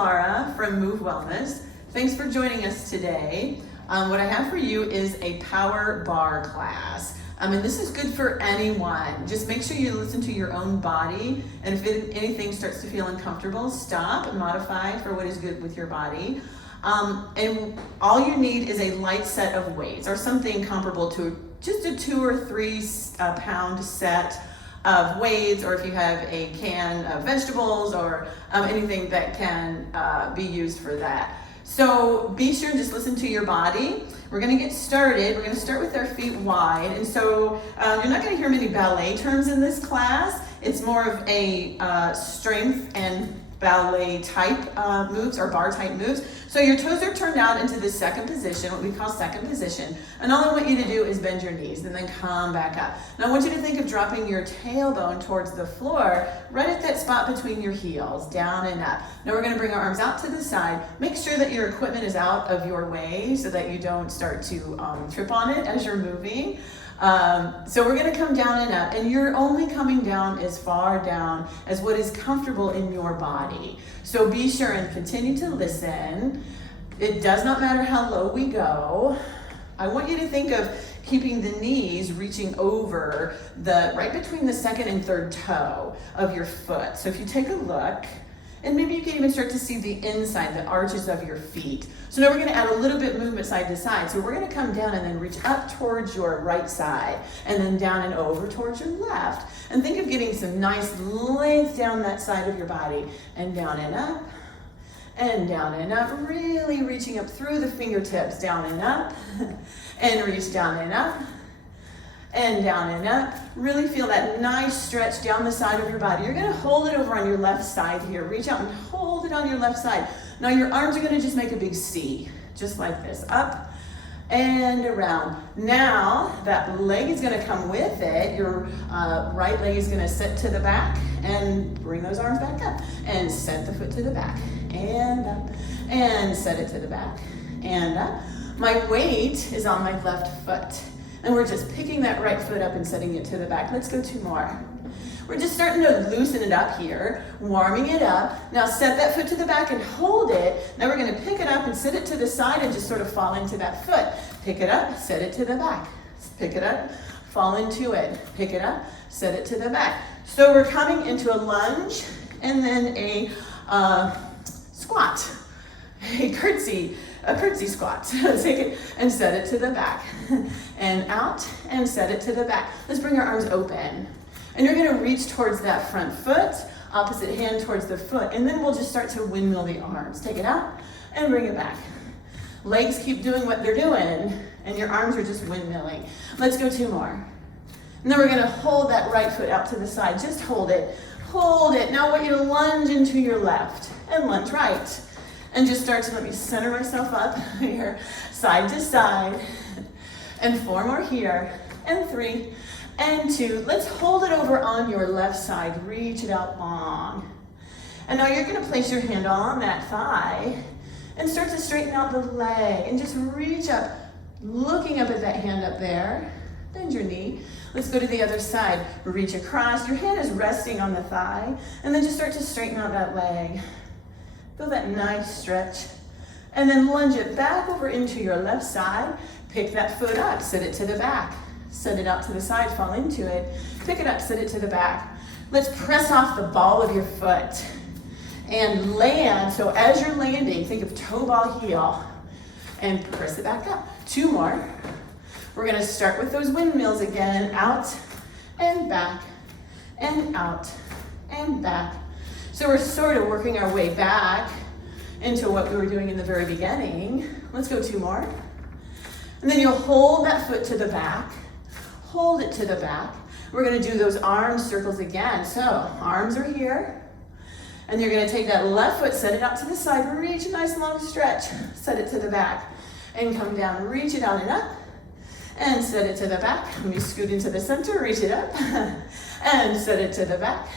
Laura from Move Wellness. Thanks for joining us today. What I have for you is a power bar class. And this is good for anyone. Just make sure you listen to your own body, and if anything starts to feel uncomfortable, stop and modify for what is good with your body. And all you need is a light set of weights, or something comparable to just a 2 or 3 pound set of weights, or if you have a can of vegetables or anything that can be used for that. So be sure and just listen to your body. We're going to get started. We're going to start with our feet wide. And so you're not going to hear many ballet terms in this class. It's more of a strength and ballet type moves, or bar type moves. So your toes are turned out into the second position, what we call second position. And all I want you to do is bend your knees and then come back up. Now I want you to think of dropping your tailbone towards the floor, right at that spot between your heels, down and up. Now we're going to bring our arms out to the side. Make sure that your equipment is out of your way so that you don't start to trip on it as you're moving. So we're going to come down and up, and you're only coming down as far down as what is comfortable in your body. So be sure and continue to listen. It does not matter how low we go. I want you to think of keeping the knees reaching over right between the second and third toe of your foot. So if you take a look, and maybe you can even start to see the inside, the arches of your feet. So now we're going to add a little bit movement side to side. So we're going to come down and then reach up towards your right side, and then down and over towards your left. And think of getting some nice length down that side of your body, and down and up, and down and up, really reaching up through the fingertips, down and up, and reach down and up, and down and up. Really feel that nice stretch down the side of your body. You're going to hold it over on your left side here. Reach out and hold it on your left side. Now your arms are going to just make a big C, just like this, up and around. Now that leg is going to come with it. Your right leg is going to set to the back, and bring those arms back up, and set the foot to the back, and up, and set it to the back, and up. My weight is on my left foot, and we're just picking that right foot up and setting it to the back. Let's go 2 more. We're just starting to loosen it up here, warming it up. Now set that foot to the back and hold it. Now we're going to pick it up and sit it to the side and just sort of fall into that foot. Pick it up, set it to the back. Pick it up, fall into it. Pick it up, set it to the back. So we're coming into a lunge, and then a squat, a curtsy squat. Take it and set it to the back, and out, and set it to the back. Let's bring our arms open, and you're going to reach towards that front foot, opposite hand towards the foot, and then we'll just start to windmill the arms. Take it out and bring it back. Legs keep doing what they're doing, and your arms are just windmilling. Let's go 2 more. And then we're going to hold that right foot out to the side. Just hold it. Hold it. Now I want you to lunge into your left and lunge right. And just start to let me center myself up here, side to side. And 4 more here, and 3, and 2. Let's hold it over on your left side. Reach it out long. And now you're going to place your hand on that thigh and start to straighten out the leg. And just reach up, looking up at that hand up there. Bend your knee. Let's go to the other side. Reach across. Your hand is resting on the thigh. And then just start to straighten out that leg. Feel that nice stretch. And then lunge it back over into your left side. Pick that foot up, set it to the back. Set it out to the side, fall into it. Pick it up, set it to the back. Let's press off the ball of your foot and land. So as you're landing, think of toe ball heel and press it back up. 2 more. We're going to start with those windmills again. Out and back and out and back. So we're sort of working our way back into what we were doing in the very beginning. Let's go 2 more. And then you'll hold that foot to the back. Hold it to the back. We're going to do those arm circles again. So arms are here. And you're going to take that left foot, set it out to the side, reach a nice long stretch, set it to the back, and come down, reach it out and up, and set it to the back. When you scoot into the center, reach it up, and set it to the back.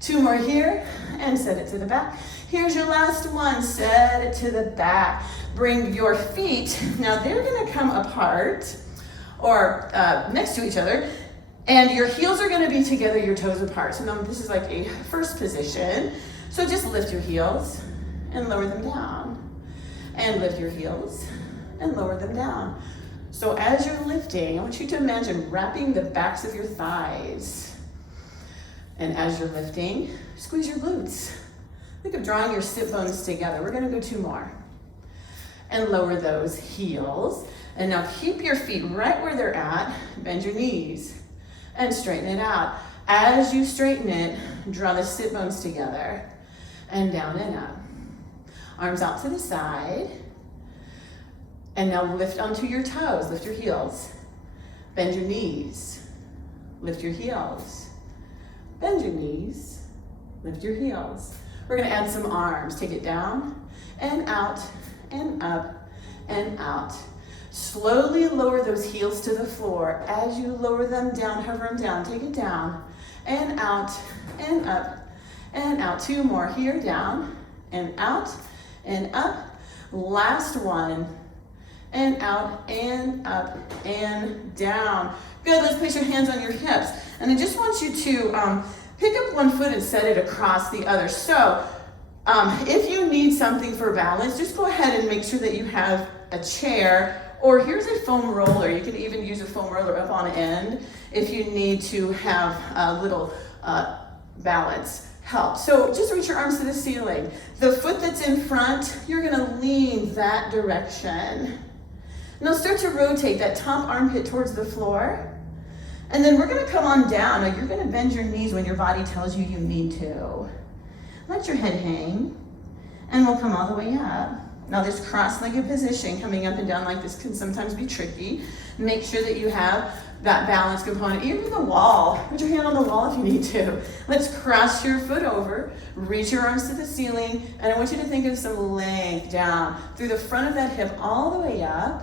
2 more here, and set it to the back. Here's your last one, set it to the back. Bring your feet, now they're gonna come apart, or next to each other, and your heels are gonna be together, your toes apart. So now this is like a first position. So just lift your heels and lower them down. And lift your heels and lower them down. So as you're lifting, I want you to imagine wrapping the backs of your thighs. And as you're lifting, squeeze your glutes. Think of drawing your sit bones together. We're gonna go 2 more. And lower those heels. And now keep your feet right where they're at. Bend your knees and straighten it out. As you straighten it, draw the sit bones together and down and up. Arms out to the side. And now lift onto your toes, lift your heels. Bend your knees, lift your heels. Bend your knees, lift your heels. We're gonna add some arms. Take it down and out and up and out. Slowly lower those heels to the floor. As you lower them down, hover them down, take it down and out and up and out. 2 more here, down and out and up. Last one. And out and up and down. Good, let's place your hands on your hips. And I just want you to pick up one foot and set it across the other. So if you need something for balance, just go ahead and make sure that you have a chair, or here's a foam roller. You can even use a foam roller up on end if you need to have a little balance help. So just reach your arms to the ceiling. The foot that's in front, you're gonna lean that direction. Now start to rotate that top armpit towards the floor. And then we're gonna come on down. Now you're gonna bend your knees when your body tells you you need to. Let your head hang, and we'll come all the way up. Now this cross-legged position, coming up and down like this, can sometimes be tricky. Make sure that you have that balance component. Even the wall, put your hand on the wall if you need to. Let's cross your foot over, reach your arms to the ceiling, and I want you to think of some length down through the front of that hip all the way up.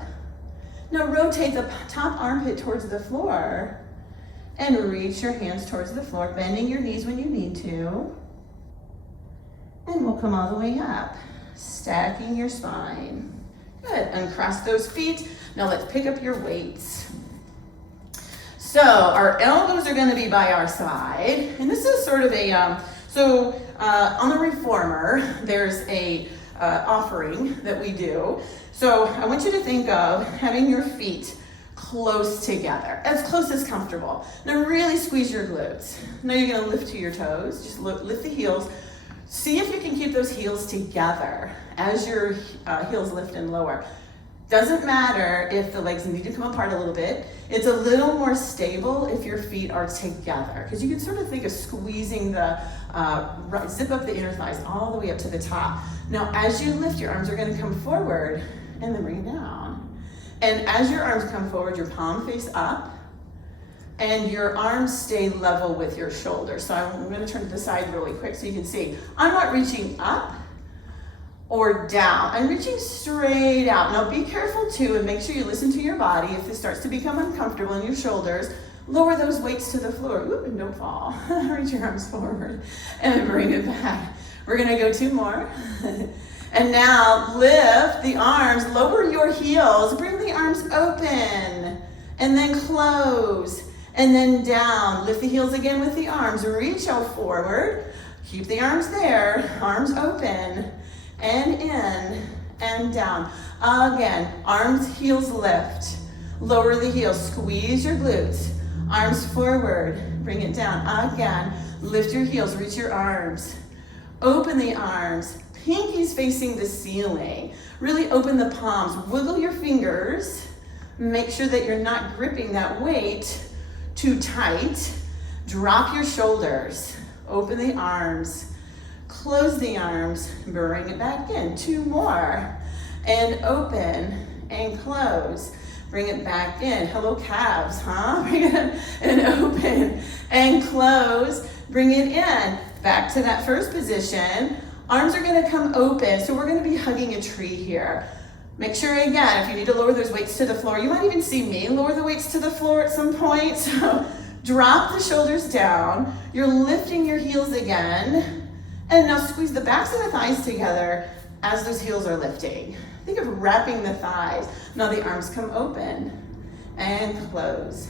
Now rotate the top armpit towards the floor and reach your hands towards the floor, bending your knees when you need to. And we'll come all the way up, stacking your spine. Good, uncross those feet. Now let's pick up your weights. So our elbows are gonna be by our side. And this is sort of a, on the reformer, there's a offering that we do. So I want you to think of having your feet close together, as close as comfortable. Now really squeeze your glutes. Now you're gonna lift to your toes, just lift the heels. See if you can keep those heels together as your heels lift and lower. Doesn't matter if the legs need to come apart a little bit. It's a little more stable if your feet are together, because you can sort of think of squeezing the, zip up the inner thighs all the way up to the top. Now as you lift, your arms are gonna come forward and then bring it down. And as your arms come forward, your palm face up, and your arms stay level with your shoulders. So I'm gonna turn to the side really quick so you can see. I'm not reaching up or down. I'm reaching straight out. Now be careful too, and make sure you listen to your body. If this starts to become uncomfortable in your shoulders, lower those weights to the floor. Oop, and don't fall. Reach your arms forward and bring it back. We're gonna go 2 more. And now lift the arms, lower your heels, bring the arms open, and then close, and then down. Lift the heels again with the arms, reach out forward, keep the arms there, arms open, and in, and down. Again, arms, heels lift, lower the heels, squeeze your glutes, arms forward, bring it down. Again, lift your heels, reach your arms, open the arms, pinkies facing the ceiling. Really open the palms, wiggle your fingers, make sure that you're not gripping that weight too tight. Drop your shoulders, open the arms, close the arms, bring it back in. 2 more, and open and close. Bring it back in. Hello calves, huh? Bring it in and open and close. Bring it in. Back to that first position. Arms are gonna come open, so we're gonna be hugging a tree here. Make sure again, if you need to lower those weights to the floor, you might even see me lower the weights to the floor at some point. So drop the shoulders down. You're lifting your heels again. And now squeeze the backs of the thighs together as those heels are lifting. Think of wrapping the thighs. Now the arms come open and close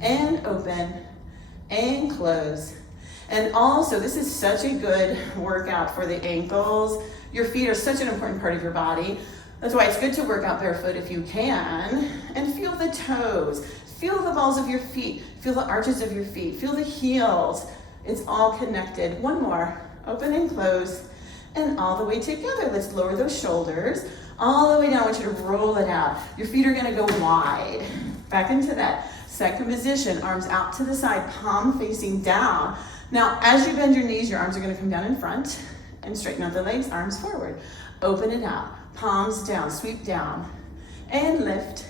and open and close. And also, this is such a good workout for the ankles, Your feet are such an important part of your body. That's why it's good to work out barefoot if you can. And feel the toes. Feel the balls of your feet. Feel the arches of your feet. Feel the heels. It's all connected. One more. Open and close. And all the way together. Let's lower those shoulders. All the way down. I want you to roll it out. Your feet are going to go wide. Back into that second position. Arms out to the side. Palm facing down. Now, as you bend your knees, your arms are going to come down in front. And straighten out the legs. Arms forward. Open it out. Palms down. Sweep down. And lift.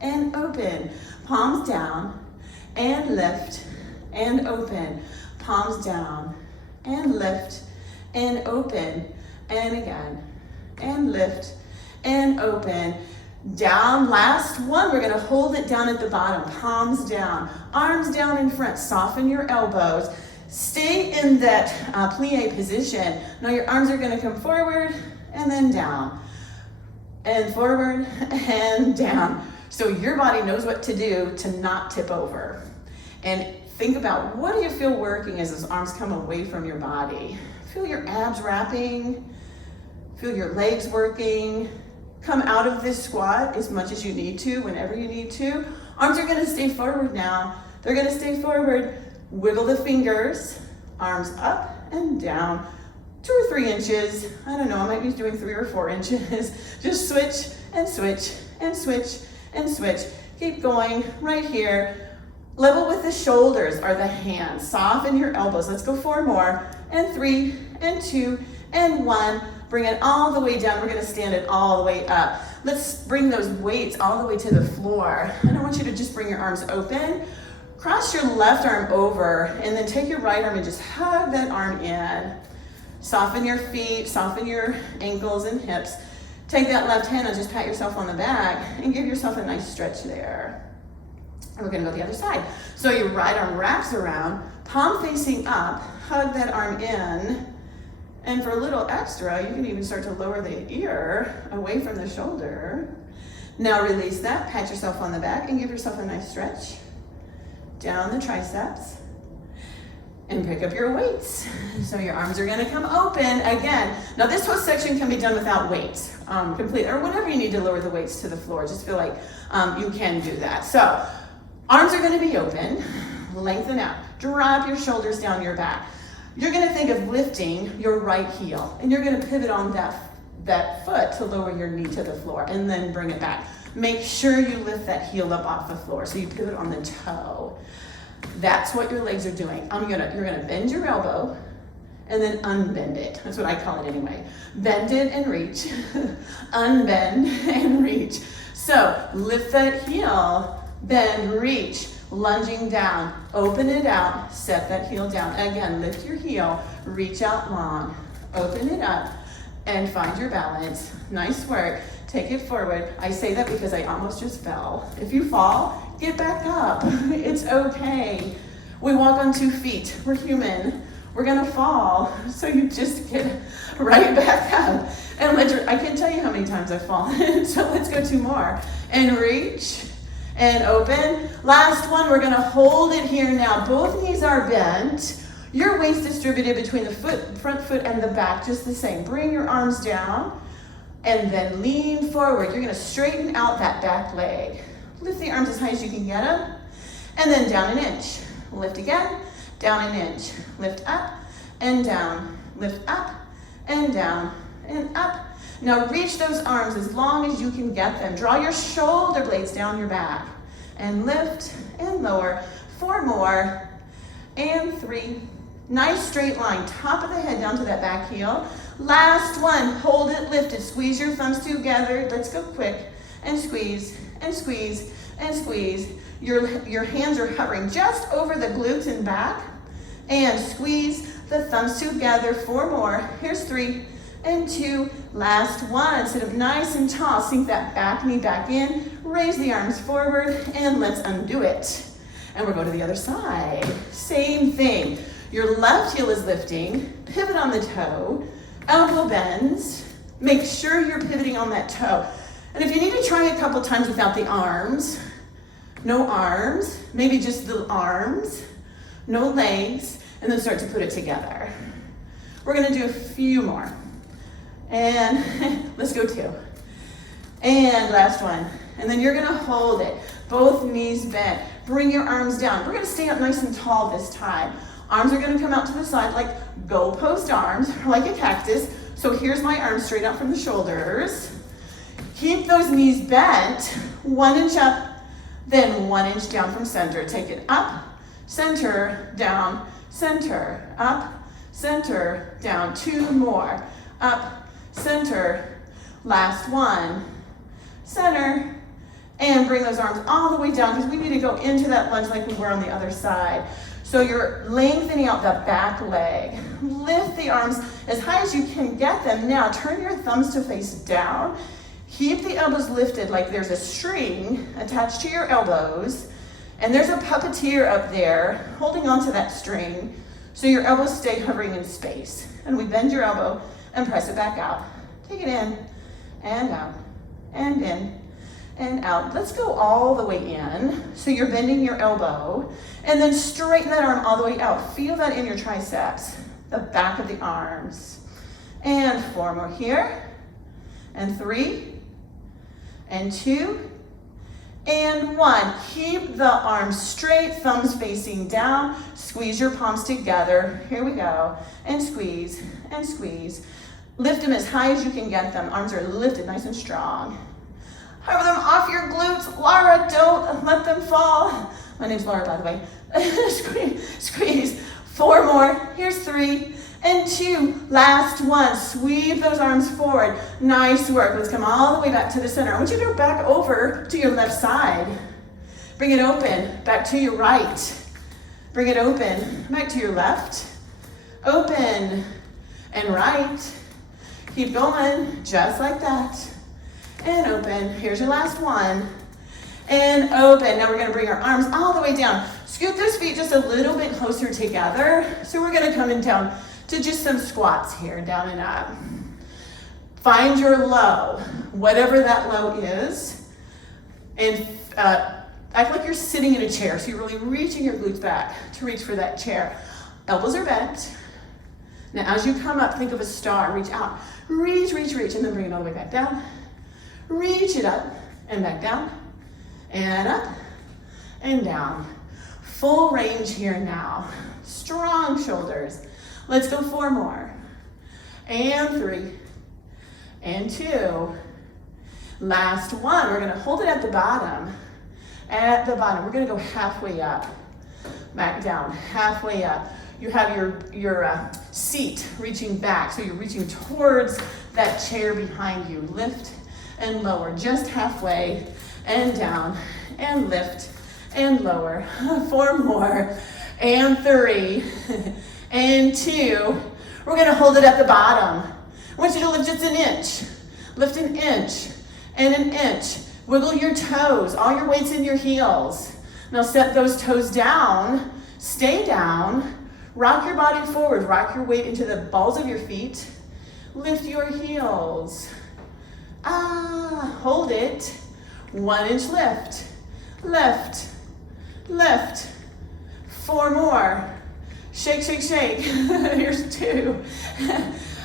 And open. Palms down. And lift. And open. Palms down. And lift. And open. And again. And lift. And open. Down, last one. We're gonna hold it down at the bottom. Palms down, arms down in front. Soften your elbows. Stay in that plie position. Now your arms are gonna come forward and then down. And forward and down. So your body knows what to do to not tip over. And think about, what do you feel working as those arms come away from your body? Feel your abs wrapping. Feel your legs working. Come out of this squat as much as you need to, whenever you need to. Arms are gonna stay forward now. They're gonna stay forward. Wiggle the fingers. Arms up and down. 2 or 3 inches. I don't know, I might be doing 3 or 4 inches. Just switch and switch and switch and switch. Keep going right here. Level with the shoulders are the hands. Soften your elbows. Let's go 4 more. And 3 and 2 and 1. Bring it all the way down. We're gonna stand it all the way up. Let's bring those weights all the way to the floor. And I want you to just bring your arms open. Cross your left arm over and then take your right arm and just hug that arm in. Soften your feet, soften your ankles and hips. Take that left hand and just pat yourself on the back and give yourself a nice stretch there. And we're gonna go the other side. So your right arm wraps around, palm facing up, hug that arm in. And for a little extra, you can even start to lower the ear away from the shoulder. Now release that, pat yourself on the back and give yourself a nice stretch. Down the triceps. And pick up your weights. So your arms are gonna come open again. Now this whole section can be done without weights, completely, or whenever you need to lower the weights to the floor. Just feel like you can do that. So arms are gonna be open, lengthen out. Drop your shoulders down your back. You're gonna think of lifting your right heel and you're gonna pivot on that foot to lower your knee to the floor and then bring it back. Make sure you lift that heel up off the floor so you pivot on the toe. That's what your legs are doing. You're gonna bend your elbow and then unbend it. That's what I call it anyway. Bend it and reach, unbend and reach. So lift that heel, bend, reach, lunging down, open it out, set that heel down. Again, lift your heel, reach out long, open it up, and find your balance. Nice work. Take it forward. I say that because I almost just fell. If you fall, get back up. It's okay. We walk on 2 feet. We're human. We're gonna fall. So you just get right back up. And I can't tell you how many times I've fallen. So let's go 2 more. And reach and open. Last one, we're gonna hold it here now. Both knees are bent. Your waist distributed between the front foot and the back, just the same. Bring your arms down and then lean forward. You're gonna straighten out that back leg. Lift the arms as high as you can get them. And then down an inch. Lift again, down an inch. Lift up and down. Lift up and down and up. Now reach those arms as long as you can get them. Draw your shoulder blades down your back. And lift and lower. 4 more. And 3. Nice straight line. Top of the head down to that back heel. Last one. Hold it lifted. Squeeze your thumbs together. Let's go quick. And squeeze and squeeze and squeeze. Your hands are hovering just over the glutes and back. And squeeze the thumbs together. 4 more. Here's 3 and 2. Last one. Sit up nice and tall. Sink that back knee back in. Raise the arms forward and let's undo it. And we'll go to the other side. Same thing. Your left heel is lifting. Pivot on the toe. Elbow bends. Make sure you're pivoting on that toe. And if you need to try a couple times without the arms, no arms, maybe just the arms, no legs, and then start to put it together. We're gonna do a few more. And let's go 2. And last one. And then you're gonna hold it. Both knees bent. Bring your arms down. We're gonna stay up nice and tall this time. Arms are gonna come out to the side like goalpost arms, like a cactus. So here's my arms straight out from the shoulders. Keep those knees bent. 1 inch up, then 1 inch down from center. Take it up, center, down, center, up, center, down. 2 more. Up, center, last one, center, and bring those arms all the way down because we need to go into that lunge like we were on the other side. So you're lengthening out the back leg. Lift the arms as high as you can get them. Now turn your thumbs to face down. Keep the elbows lifted like there's a string attached to your elbows. And there's a puppeteer up there holding onto that string so your elbows stay hovering in space. And we bend your elbow and press it back out. Take it in and out and in and out. Let's go all the way in. So you're bending your elbow and then straighten that arm all the way out. Feel that in your triceps, the back of the arms. And 4 more here, and 3, and 2, and 1. Keep the arms straight, thumbs facing down. Squeeze your palms together. Here we go. And squeeze, and squeeze. Lift them as high as you can get them. Arms are lifted nice and strong. Hover them off your glutes. Laura, don't let them fall. My name's Laura, by the way. Squeeze, squeeze. 4 more. Here's 3 and 2. Last one. Sweep those arms forward. Nice work. Let's come all the way back to the center. I want you to go back over to your left side. Bring it open. Back to your right. Bring it open. Back to your left. Open and right. Keep going. Just like that. And open. Here's your last one. And open. Now we're going to bring our arms all the way down. Scoot those feet just a little bit closer together. So we're going to come in down to just some squats here, down and up. Find your low, whatever that low is, and act like you're sitting in a chair. So you're really reaching your glutes back to reach for that chair. Elbows are bent. Now as you come up, think of a star. Reach out. Reach, reach, reach, and then bring it all the way back down. Reach it up and back down. And up and down. Full range here now. Strong shoulders. Let's go 4 more. And 3. And 2. Last one. We're going to hold it at the bottom. At the bottom. We're going to go halfway up. Back down. Halfway up. You have your seat reaching back. So you're reaching towards that chair behind you. Lift and lower. Just halfway. And down. And lift. And lower. 4 more. And 3. And 2. We're going to hold it at the bottom. I want you to lift just an inch. Lift an inch and an inch. Wiggle your toes, all your weight's in your heels. Now set those toes down. Stay down. Rock your body forward. Rock your weight into the balls of your feet. Lift your heels. Hold it. 1 inch lift. Lift. Lift. 4 more. Shake, shake, shake. Here's 2.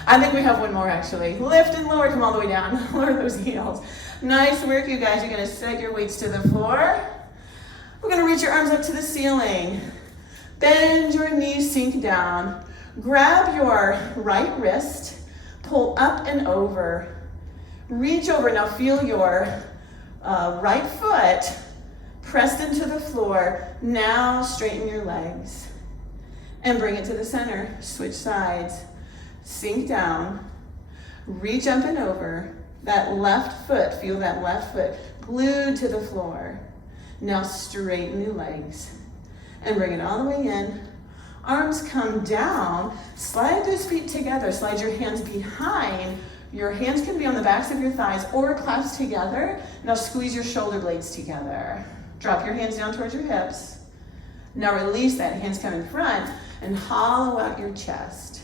I think we have 1 more actually. Lift and lower, come all the way down. Lower those heels. Nice work, you guys. You're gonna set your weights to the floor. We're gonna reach your arms up to the ceiling. Bend your knees, sink down. Grab your right wrist, pull up and over. Reach over, now feel your right foot pressed into the floor. Now straighten your legs. And bring it to the center. Switch sides. Sink down. Reach up and over. That left foot, feel that left foot glued to the floor. Now straighten your legs. And bring it all the way in. Arms come down. Slide those feet together. Slide your hands behind. Your hands can be on the backs of your thighs or clasped together. Now squeeze your shoulder blades together. Drop your hands down towards your hips. Now release that. Hands come in front and hollow out your chest.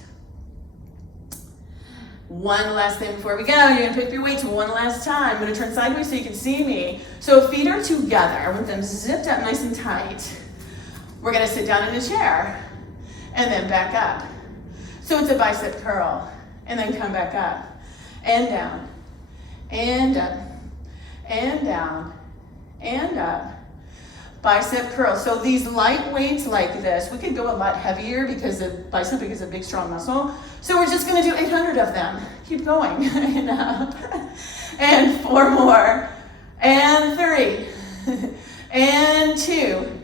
One last thing before we go. You're going to pick up your weights 1 last time. I'm going to turn sideways so you can see me. So feet are together with them zipped up nice and tight. We're going to sit down in a chair and then back up. So it's a bicep curl and then come back up. and down, and up, and down, and up. Bicep curl. So these light weights like this, we could go a lot heavier because the bicep is a big, strong muscle. So we're just gonna do 800 of them. Keep going, and up, and 4 more, and 3, and 2.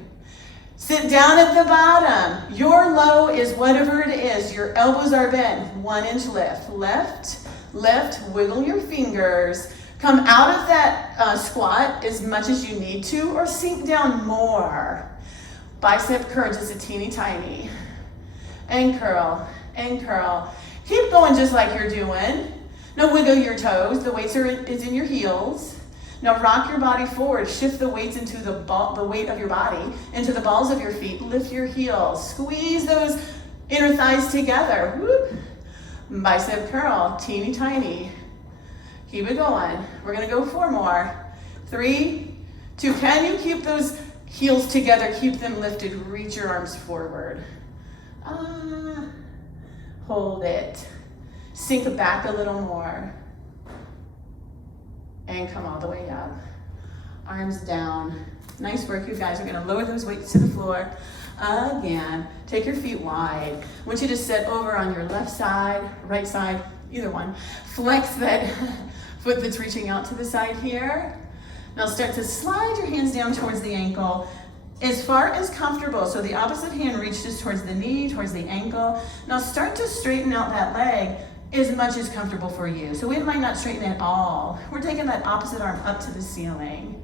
Sit down at the bottom. Your low is whatever it is. Your elbows are bent. 1 inch lift. Left, left, wiggle your fingers. Come out of that squat as much as you need to, or sink down more. Bicep curl just a teeny tiny. And curl, and curl. Keep going just like you're doing. Now wiggle your toes. The weights is in your heels. Now rock your body forward. Shift the weights into the weight of your body into the balls of your feet. Lift your heels. Squeeze those inner thighs together. Whoop. Bicep curl, teeny tiny. Keep it going. We're gonna go 4 more. 3, 2. Can you keep those heels together? Keep them lifted. Reach your arms forward. Hold it. Sink back a little more. And come all the way up. Arms down. Nice work, you guys. We're gonna lower those weights to the floor. Again, take your feet wide. I want you to sit over on your left side, right side, either one. Flex that foot that's reaching out to the side here. Now start to slide your hands down towards the ankle as far as comfortable. So the opposite hand reaches towards the knee, towards the ankle. Now start to straighten out that leg as much as comfortable for you. So we might not straighten at all. We're taking that opposite arm up to the ceiling.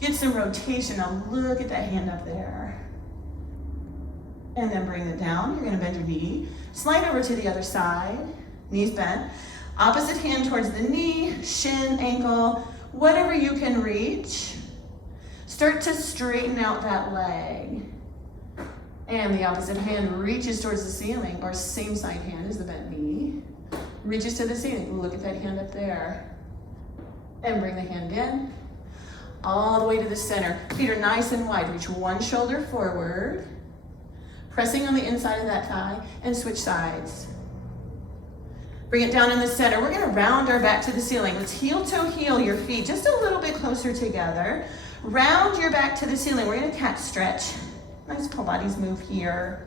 Get some rotation. Now look at that hand up there. And then bring it down. You're gonna bend your knee. Slide over to the other side. Knees bent. Opposite hand towards the knee, shin, ankle, whatever you can reach. Start to straighten out that leg. And the opposite hand reaches towards the ceiling, or same side hand as the bent knee. Reaches to the ceiling. Look at that hand up there. And bring the hand in. All the way to the center. Feet are nice and wide. Reach one shoulder forward. Pressing on the inside of that thigh, and switch sides. Bring it down in the center. We're gonna round our back to the ceiling. Let's heel to heel your feet just a little bit closer together. Round your back to the ceiling. We're gonna cat stretch. Nice Pilates move here.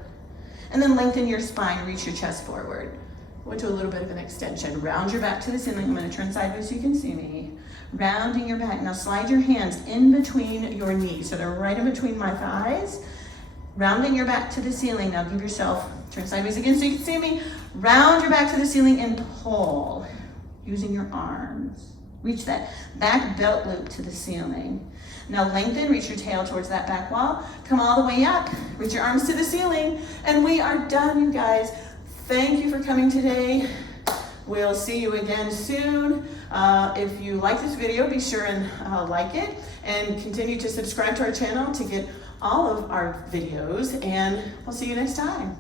And then lengthen your spine, reach your chest forward. We'll do a little bit of an extension. Round your back to the ceiling. I'm gonna turn sideways so you can see me. Rounding your back. Now slide your hands in between your knees. So they're right in between my thighs. Rounding your back to the ceiling. Now give yourself, turn sideways again so you can see me. Round your back to the ceiling and pull using your arms. Reach that back belt loop to the ceiling. Now lengthen, reach your tail towards that back wall. Come all the way up, reach your arms to the ceiling. And we are done, you guys. Thank you for coming today. We'll see you again soon. If you like this video, be sure and like it and continue to subscribe to our channel to get all of our videos, and we'll see you next time.